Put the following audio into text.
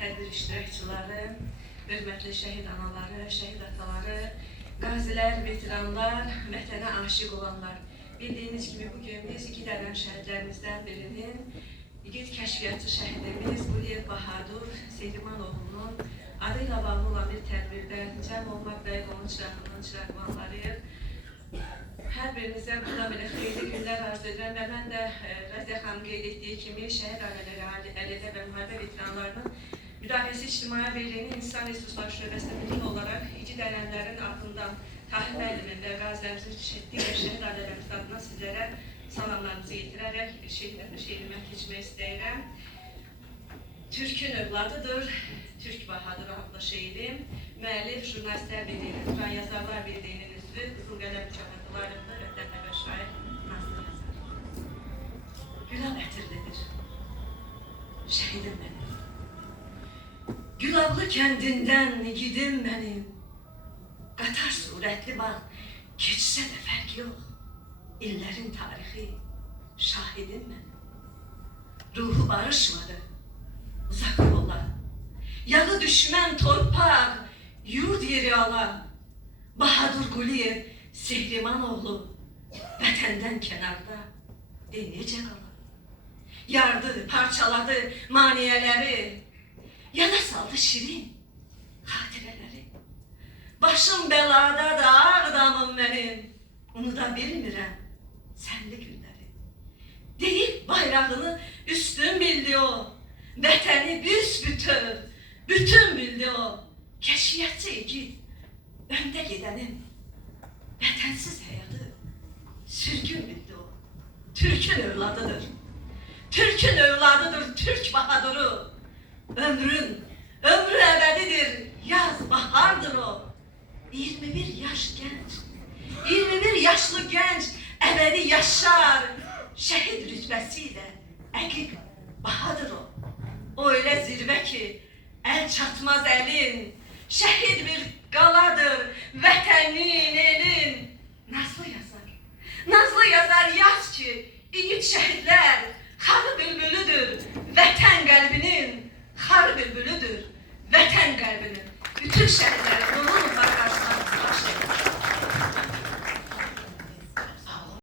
tədbir iştirakçıları, hörmətli şəhid anaları, şəhid ataları, qazilər, veteranlar, vətənə aşiq olanlar. Bildiyiniz kimi bugün biz iki dənə şəhidlərimizdən birinin İgid kəşfiyyatçı şəhidimiz Quliyev Bahadur Sehrimanoğlu'nun adıyla bağlı olan bir tədbirdə cəm olmaqdayıq, onun çıraqvanlarıyıq. Hər birinizə burada belə xeyirli günlər arzu edirəm və mən də Rəziyə xanım qeyd etdiyi kimi şəhid ailələri, əldə və müharibə veteranlarının Müdafiəsi İctimai Birliyinin İnsan Resursları Şöbəsində müdür olaraq İgid ələnlərin adından Tahir müəllimin və qazilərimizin digər şəhid ailələrimiz adına sizlərə salamlarımızı yetirərək şehirimə keçmək istəyirəm. Türk'ün övladıdır, Türk Bahadır adlı şeirim. Müəllif, Jurnalistlər Birliyinin, Turan Yazarlar Birliyinin üzvü, Qızıl Qələm mükafatlarında vətənə və şair Nazlı Yazar. Gülab ətirlidir, şəhidim mənim. Gülablı kəndindən igidim mənim. Qatar surətli var, keçsə də fərq yox. İllərin tarixi, şahidim mənim. Ruhu barışmadı, uzaq yola. Yağı düşmən torpaq, yurd yeri ala. Bahadur Quliyev Sehrimanoğlu vətəndən kənarda necə qala? Yardı, parçaladı maniyələri, yana saldı şirin xatirələri. Başım bəlada da Ağdamım mənim, unuda bilmirəm sənli günləri. Deyib bayrağını üstün bildi o, vətəni büsbütün, bütün bildi o. Kəşfiyyatçı igid, öndə gedənim, vətənsiz həyatı sürgün bildi o. Türk'ün övladıdır, Türk'ün övladıdır Türk Bahaduru. Ömrü əbədidir, yaz bahardır o. 21 yaş genç, 21 yaşlı genç əbədi yaşar. Şəhid rütbəsiyle əqiq bahadır o. O elə zirvə ki, əl çatmaz əlin. Şəhid bir qaladır, vətənin, elin. Nazlı yazar yaz ki, igid şəhidlər xarı bülbülüdür. Vətən qəlbinin xarı bülbülüdür. Vətən qəlbinin bütün şəhidləri onun